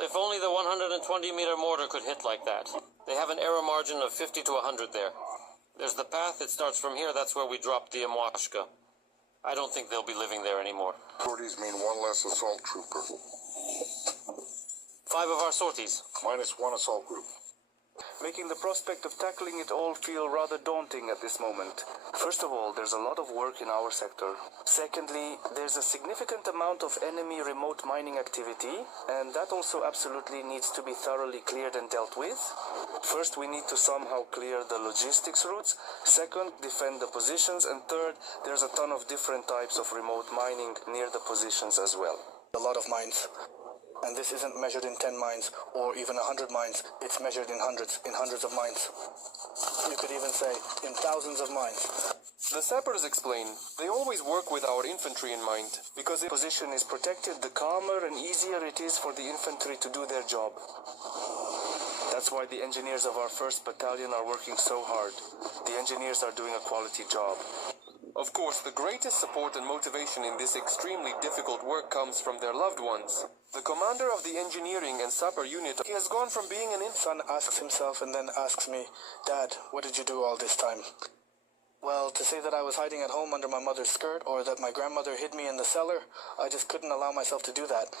Well, if only the 120-meter mortar could hit like that. They have an error margin of 50 to 100 there. There's the path. It starts from here. That's where we dropped the Amwashka. I don't think they'll be living there anymore. Sorties mean one less assault trooper. 5 of our sorties. Minus 1 assault group. Making the prospect of tackling it all feel rather daunting at this moment. First of all, there's a lot of work in our sector. Secondly, there's a significant amount of enemy remote mining activity, and that also absolutely needs to be thoroughly cleared and dealt with. First, we need to somehow clear the logistics routes. Second, defend the positions. And third, there's a ton of different types of remote mining near the positions as well. A lot of mines. And this isn't measured in 10 mines or even 100 mines. It's measured in hundreds of mines. You could even say in thousands of mines. The sappers explain, they always work with our infantry in mind, Because the position is protected, the calmer and easier it is for the infantry to do their job. That's why the engineers of our 1st Battalion are working so hard. The engineers are doing a quality job. Of course, the greatest support and motivation in this extremely difficult work comes from their loved ones. The commander of the engineering and sapper unit, he has gone from being an Son asks himself and then asks me, Dad, what did you do all this time? Well, to say that I was hiding at home under my mother's skirt or that my grandmother hid me in the cellar, I just couldn't allow myself to do that.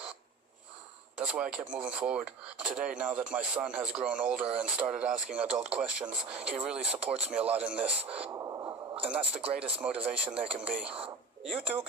That's why I kept moving forward. Today, now that my son has grown older and started asking adult questions, he really supports me a lot in this. And that's the greatest motivation there can be. You two